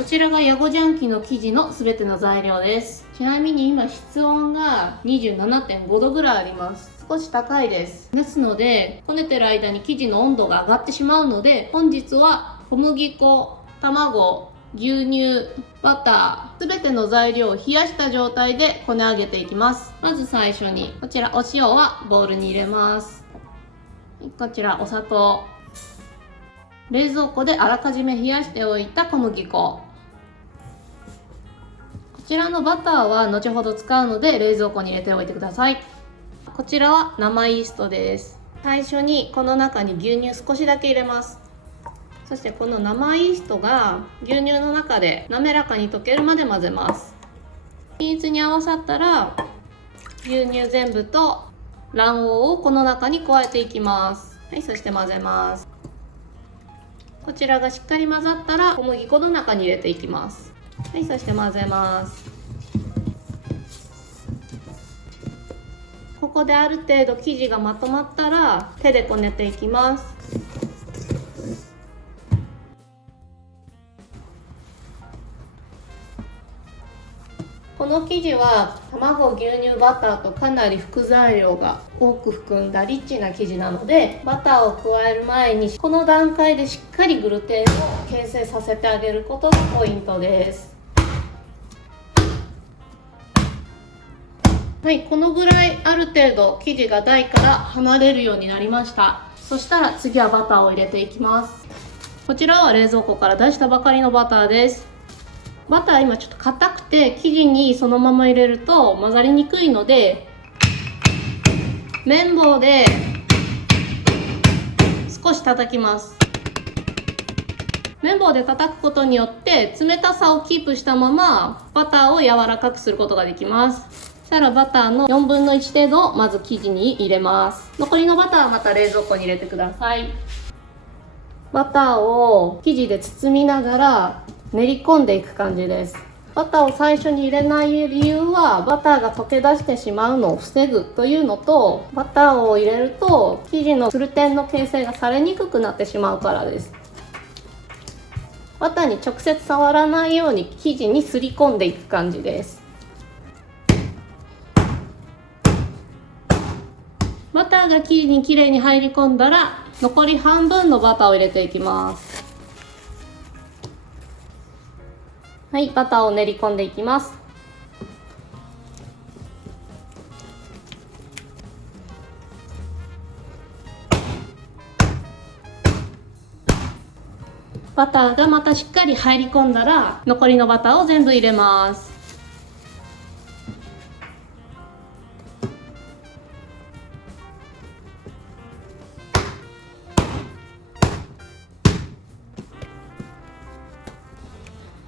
こちらがヤゴジャン機の生地のすべての材料です。ちなみに今室温が 27.5 度ぐらいあります。少し高いです。ですのでこねてる間に生地の温度が上がってしまうので、本日は小麦粉、卵、牛乳、バター、すべての材料を冷やした状態でこね上げていきます。まず最初にこちらお塩はボウルに入れます。こちらお砂糖、冷蔵庫であらかじめ冷やしておいた小麦粉、こちらのバターは後ほど使うので冷蔵庫に入れておいてください。こちらは生イーストです。最初にこの中に牛乳少しだけ入れます。そしてこの生イーストが牛乳の中で滑らかに溶けるまで混ぜます。均一に合わさったら牛乳全部と卵黄をこの中に加えていきます。はい、そして混ぜます。こちらがしっかり混ざったら小麦粉の中に入れていきます。はい、そして混ぜます。ここである程度生地がまとまったら手でこねていきます。この生地は卵、牛乳、バターとかなり副材料が多く含んだリッチな生地なので、バターを加える前にこの段階でしっかりグルテンを形成させてあげることがポイントです。はい、このぐらいある程度生地が台から離れるようになりました。そしたら次はバターを入れていきます。こちらは冷蔵庫から出したばかりのバターです。バター今ちょっと硬くて生地にそのまま入れると混ざりにくいので、綿棒で少し叩きます。綿棒で叩くことによって冷たさをキープしたままバターを柔らかくすることができます。そしたらバターの4分の1程度をまず生地に入れます。残りのバターはまた冷蔵庫に入れてください。バターを生地で包みながら練り込んでいく感じです。バターを最初に入れない理由はバターが溶け出してしまうのを防ぐというのと、バターを入れると生地のグルテンの形成がされにくくなってしまうからです。バターに直接触らないように生地にすり込んでいく感じです。バターが生地にきれいに入り込んだら残り半分のバターを入れていきます。はい、バターを練り込んでいきます。バターがまたしっかり入り込んだら残りのバターを全部入れます。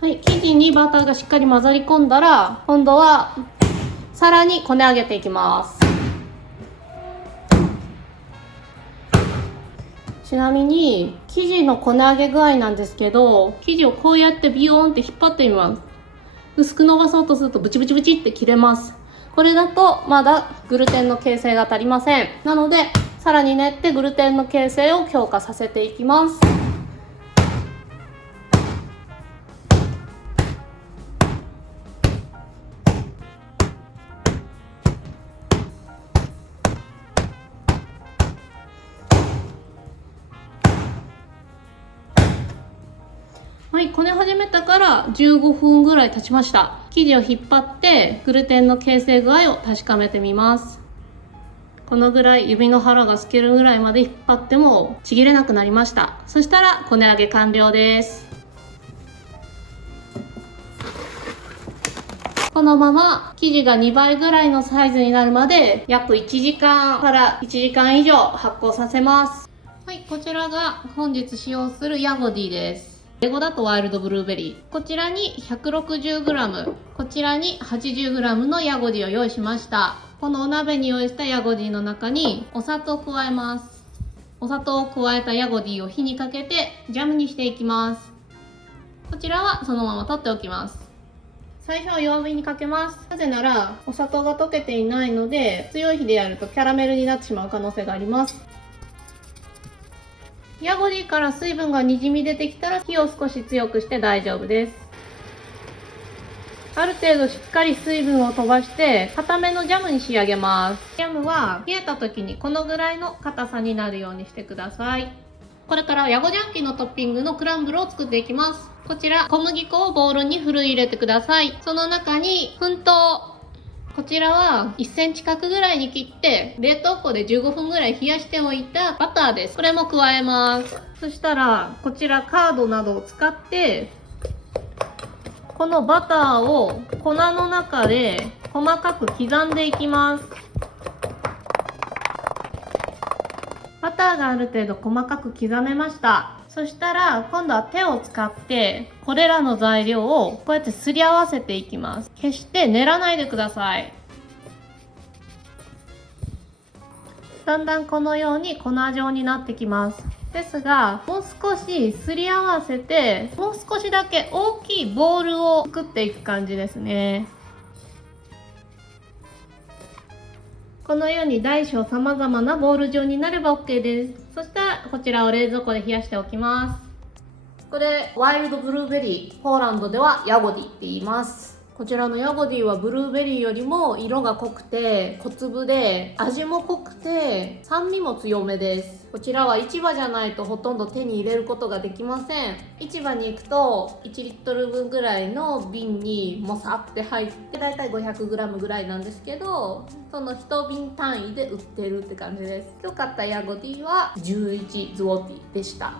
はい、生地にバターがしっかり混ざり込んだら今度はさらにこね上げていきます。ちなみに生地のこね上げ具合なんですけど、生地をこうやってビヨーンって引っ張ってみます。薄く伸ばそうとするとブチブチブチって切れます。これだとまだグルテンの形成が足りません。なのでさらに練ってグルテンの形成を強化させていきます。はい、こね始めたから15分ぐらい経ちました。生地を引っ張ってグルテンの形成具合を確かめてみます。このぐらい指の腹が透けるぐらいまで引っ張ってもちぎれなくなりました。そしたらこね上げ完了です。このまま生地が2倍ぐらいのサイズになるまで約1時間から1時間以上発酵させます。はい、こちらが本日使用するヤゴディです。英語だとワイルドブルーベリー。こちらに 160g、こちらに 80g のヤゴディを用意しました。このお鍋に用意したヤゴディの中にお砂糖を加えます。お砂糖を加えたヤゴディを火にかけてジャムにしていきます。こちらはそのまま取っておきます。最初は弱火にかけます。なぜならお砂糖が溶けていないので、強い火でやるとキャラメルになってしまう可能性があります。ヤゴディから水分がにじみ出てきたら火を少し強くして大丈夫です。ある程度しっかり水分を飛ばして固めのジャムに仕上げます。ジャムは冷えた時にこのぐらいの硬さになるようにしてください。これからヤゴジャンキーのトッピングのクランブルを作っていきます。こちら小麦粉をボウルにふるい入れてください。その中に粉糖、こちらは1センチ角ぐらいに切って冷凍庫で15分ぐらい冷やしておいたバターです。これも加えます。そしたらこちらカードなどを使ってこのバターを粉の中で細かく刻んでいきます。バターがある程度細かく刻めました。そしたら今度は手を使ってこれらの材料をこうやってすり合わせていきます。決して練らないでください。だんだんこのように粉状になってきます。ですがもう少しすり合わせてもう少しだけ大きいボールを作っていく感じですね。このように大小さまざまなボール状になれば OK です。そしたらこちらを冷蔵庫で冷やしておきます。これワイルドブルーベリー、ポーランドではヤゴディって言います。こちらのヤゴディはブルーベリーよりも色が濃くて小粒で味も濃くて酸味も強めです。こちらは市場じゃないとほとんど手に入れることができません。市場に行くと1リットル分ぐらいの瓶にもさって入ってだいたい 500g ぐらいなんですけど、その1瓶単位で売ってるって感じです。今日買ったヤゴディは11ズウォティでした。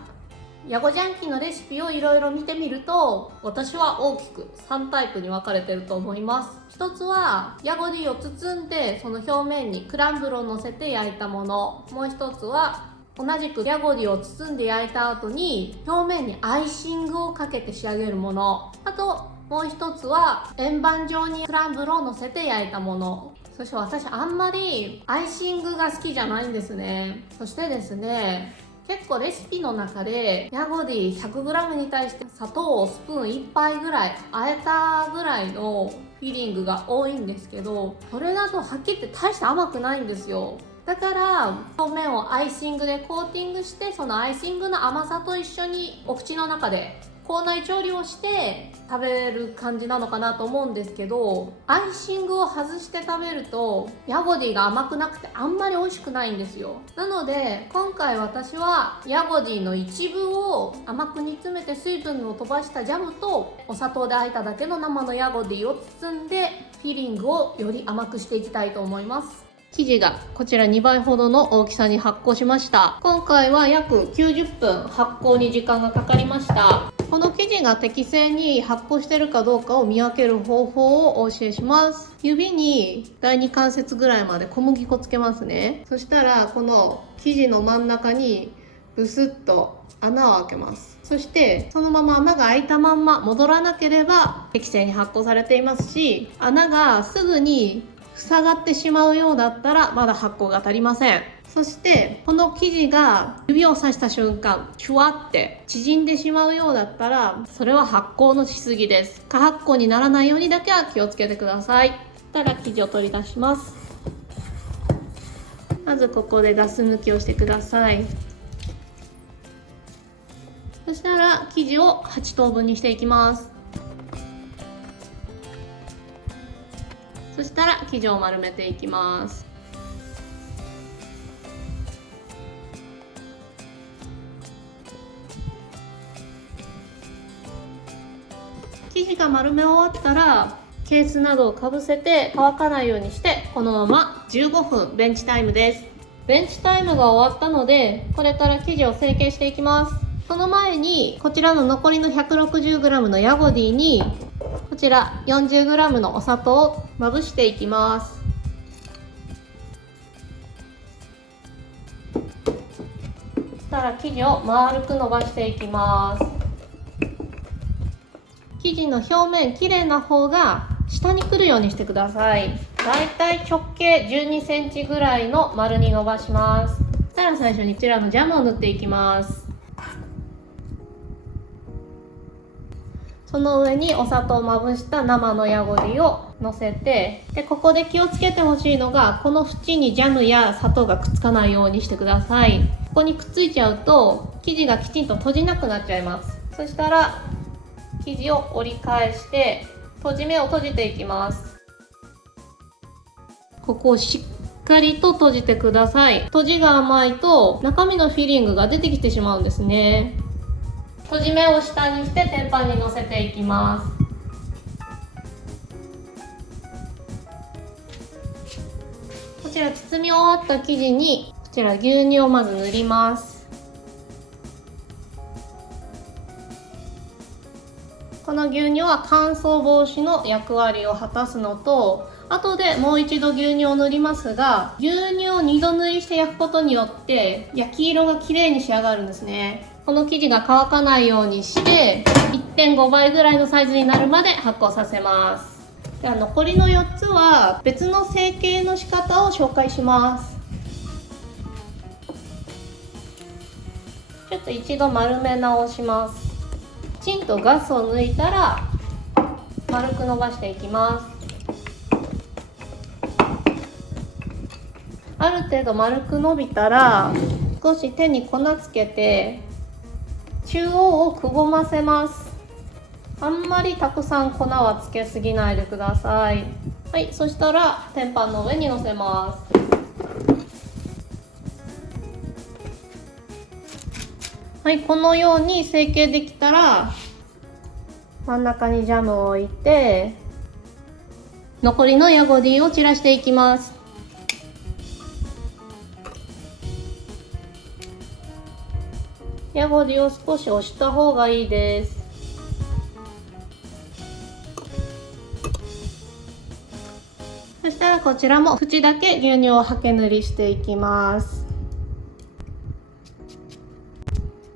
ヤゴジャンキーのレシピをいろいろ見てみると私は大きく3タイプに分かれてると思います。一つはヤゴディを包んでその表面にクランブルを乗せて焼いたもの、もう一つは同じくヤゴディを包んで焼いた後に表面にアイシングをかけて仕上げるもの、あともう一つは円盤状にクランブルを乗せて焼いたもの。そして私あんまりアイシングが好きじゃないんですね。そしてですね、結構レシピの中でヤゴディ 100g に対して砂糖をスプーン1杯ぐらいあえたぐらいのフィリングが多いんですけど、それだとはっきり言って大して甘くないんですよ。だから表面をアイシングでコーティングして、そのアイシングの甘さと一緒にお口の中で口内調理をして食べる感じなのかなと思うんですけど、アイシングを外して食べるとヤゴディが甘くなくてあんまり美味しくないんですよ。なので今回私はヤゴディの一部を甘く煮詰めて水分を飛ばしたジャムとお砂糖で和えただけの生のヤゴディを包んでフィリングをより甘くしていきたいと思います。生地がこちら2倍ほどの大きさに発酵しました。今回は約90分発酵に時間がかかりました。この生地が適正に発酵しているかどうかを見分ける方法をお教えします。指に第2関節ぐらいまで小麦粉つけますね。そしたらこの生地の真ん中にブスッと穴を開けます。そしてそのまま穴が開いたまんま戻らなければ適正に発酵されていますし、穴がすぐに塞がってしまうようだったらまだ発酵が足りません。そしてこの生地が指を刺した瞬間シュワって縮んでしまうようだったらそれは発酵のしすぎです。過発酵にならないようにだけは気をつけてください。そしたら生地を取り出します。まずここでガス抜きをしてください。そしたら生地を8等分にしていきます。そしたら生地を丸めていきます。生地が丸め終わったらケースなどをかぶせて乾かないようにしてこのまま15分ベンチタイムです。ベンチタイムが終わったのでこれから生地を成形していきます。その前にこちらの残りの 160g のヤゴディにこちら 40g のお砂糖をまぶしていきます。そしたら生地を丸く伸ばしていきます。生地の表面きれいな方が下に来るようにしてください。だいたい直径12センチぐらいの丸に伸ばします。そしたら最初にこちらのジャムを塗っていきます。その上にお砂糖をまぶした生のヤゴディをのせて、でここで気をつけてほしいのがこの縁にジャムや砂糖がくっつかないようにしてください。ここにくっついちゃうと生地がきちんと閉じなくなっちゃいます。そしたら生地を折り返して閉じ目を閉じていきます。ここをしっかりと閉じてください。閉じが甘いと中身のフィリングが出てきてしまうんですね。閉じ目を下にして天板にのせていきます。こちら包み終わった生地にこちら牛乳をまず塗ります。この牛乳は乾燥防止の役割を果たすのと、後でもう一度牛乳を塗りますが、牛乳を2度塗りして焼くことによって焼き色が綺麗に仕上がるんですね。この生地が乾かないようにして 1.5 倍ぐらいのサイズになるまで発酵させます。では残りの4つは別の成形の仕方を紹介します。ちょっと一度丸め直します。きちんとガスを抜いたら丸く伸ばしていきます。ある程度丸く伸びたら少し手に粉つけて中央をくぼませます。あんまりたくさん粉はつけすぎないでください。はい、そしたら天板の上にのせます。はい、このように成形できたら真ん中にジャムを置いて残りのヤゴディを散らしていきます。ヤゴディを少し押した方がいいです。そしたらこちらも縁だけ牛乳をはけ塗りしていきます。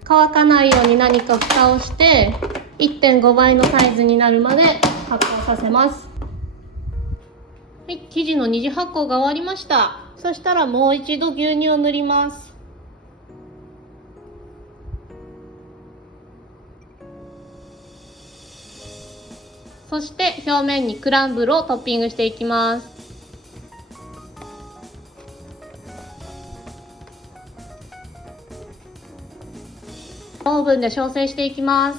乾かないように何か蓋をして 1.5 倍のサイズになるまで発酵させます。はい、生地の二次発酵が終わりました。そしたらもう一度牛乳を塗ります。そして表面にクランブルをトッピングしていきます。オーブンで焼成していきます。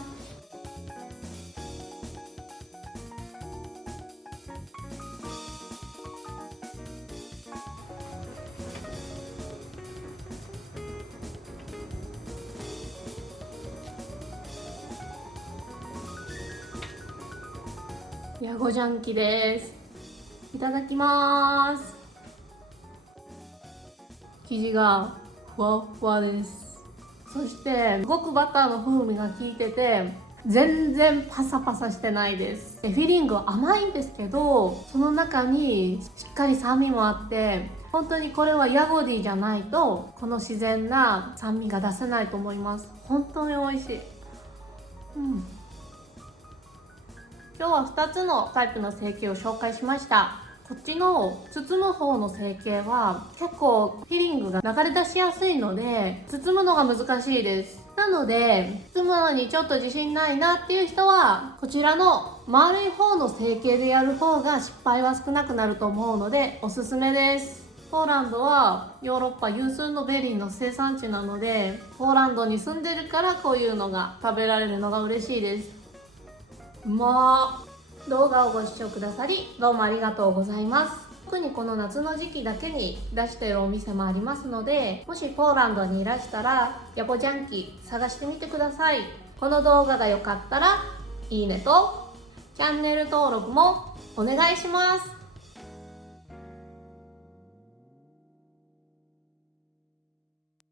ヤゴジャンキです。いただきます。生地がふわふわです。そしてすごくバターの風味が効いてて全然パサパサしてないです。フィリングは甘いんですけどその中にしっかり酸味もあって本当にこれはヤゴディじゃないとこの自然な酸味が出せないと思います。本当に美味しい。今日は2つのタイプの成形を紹介しました。こっちの包む方の成形は結構フィリングが流れ出しやすいので包むのが難しいです。なので包むのにちょっと自信ないなっていう人はこちらの丸い方の成形でやる方が失敗は少なくなると思うのでおすすめです。ポーランドはヨーロッパ有数のベリーの生産地なのでポーランドに住んでるからこういうのが食べられるのが嬉しいです。動画をご視聴くださりどうもありがとうございます。特にこの夏の時期だけに出しているお店もありますのでもしポーランドにいらしたらヤゴジャンキ探してみてください。この動画が良かったらいいねとチャンネル登録もお願いします。